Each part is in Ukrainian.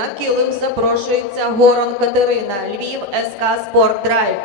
на килим запрошується Горон Катерина, Львів СК Спорт Драйв.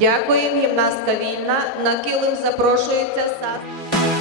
Дякую, гімнастка вільна. На килим запрошується САС.